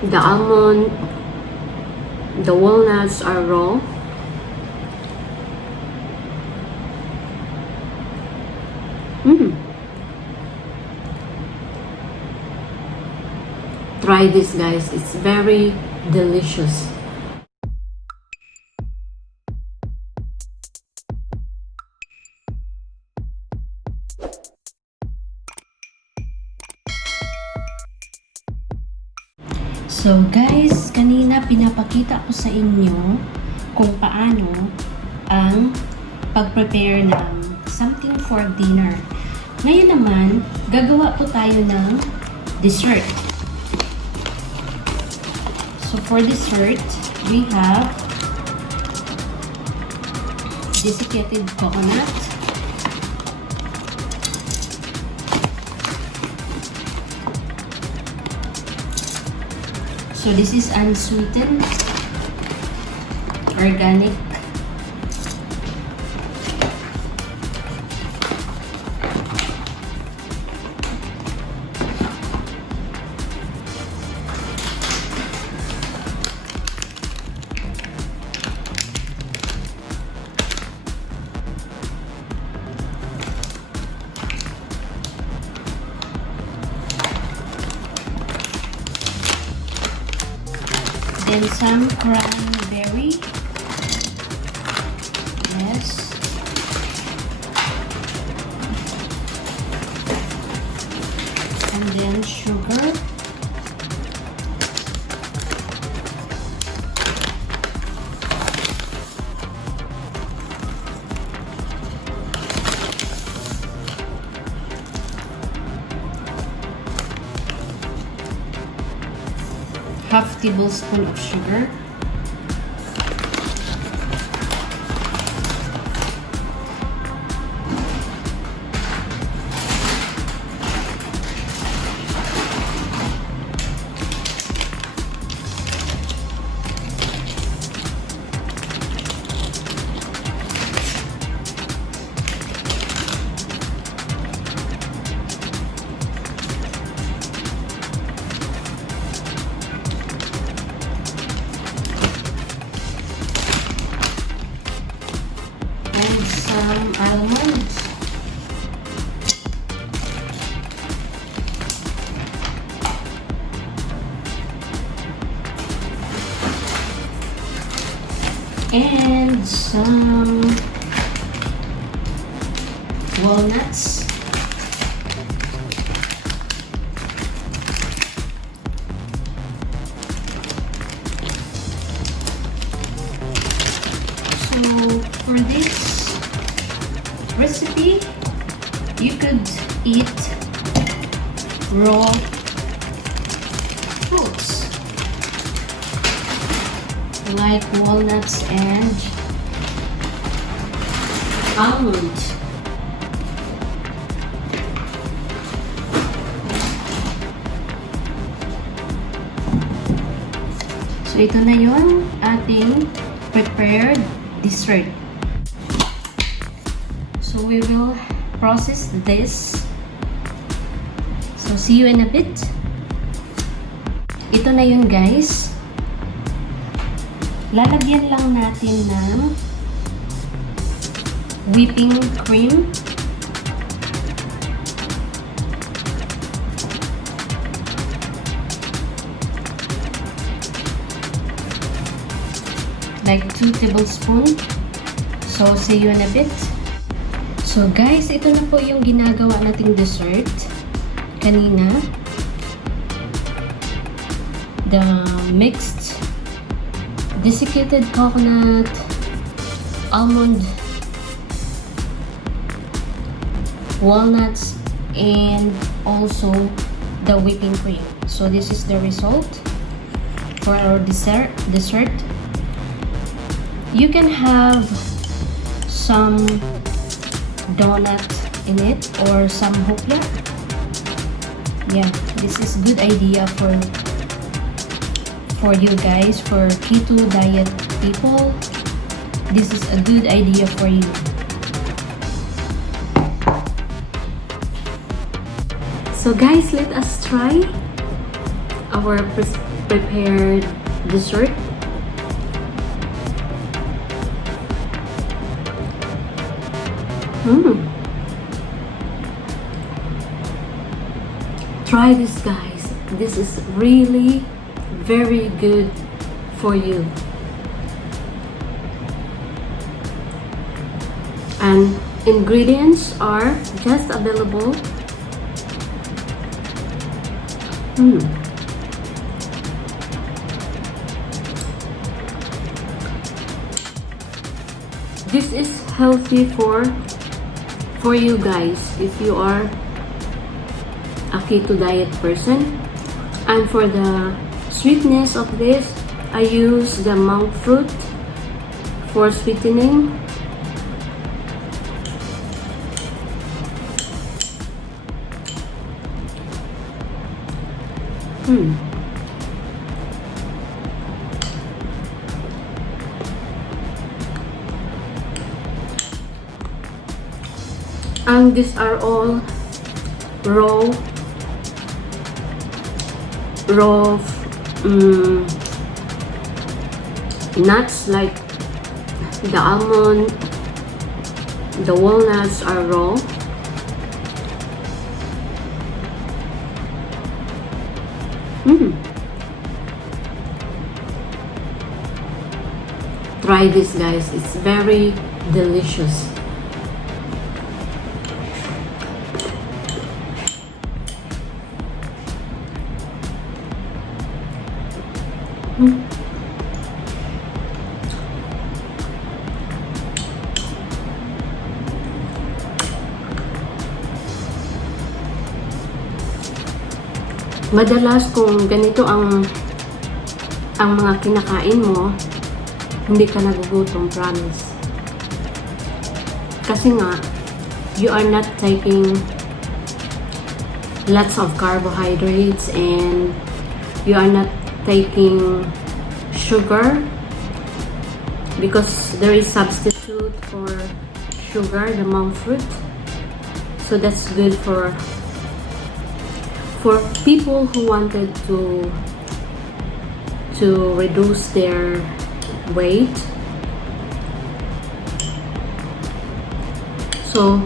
The almond, the walnuts are raw. Try this, guys. It's very delicious. So guys, kanina pinapakita ko sa inyo kung paano ang pag-prepare ng something for dinner. Ngayon naman, gagawa po tayo ng dessert. So for dessert, we have desiccated coconut, so this is unsweetened, organic. Then some cranberry. Yes. And then sugar. Half tablespoon of sugar. Some almonds. And some walnuts. So for this recipe, you could eat raw fruits like walnuts and almonds. So ito na yung ating prepared dessert. So we will process this. So see you in a bit. Ito na yun, guys. Lalagyan lang natin ng whipping cream. Like 2 tablespoons. So see you in a bit. So guys, ito na po yung ginagawa nating dessert kanina. The mixed desiccated coconut, almond, walnuts, and also the whipping cream. So this is the result for our dessert. You can have some donut in it or some hopla. Yeah, this is good idea for you guys, for keto diet people. This is a good idea for you. So guys, let us try our prepared dessert. Try this, guys. This is really very good for you. And ingredients are just available. This is healthy for you guys if you are a keto diet person. And for the sweetness of this, I use the monk fruit for sweetening. And these are all raw nuts, like the almond, the walnuts are raw. Try this, guys. It's very delicious. Madalas kung ganito ang mga kinakain mo, hindi ka nagugutom, promise. Kasi nga, you are not taking lots of carbohydrates and you are not taking sugar because there is substitute for sugar, the monk fruit. So that's good for people who wanted to reduce their weight. So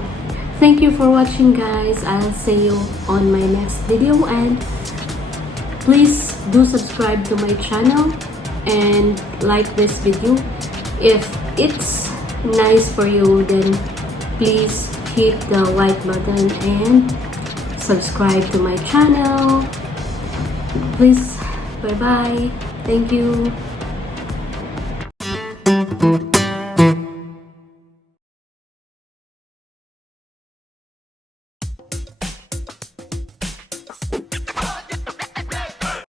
thank you for watching, guys. I'll see you on my next video, and please do subscribe to my channel and like this video. If it's nice for you, then please hit the like button and subscribe to my channel. Please, bye bye. Thank you.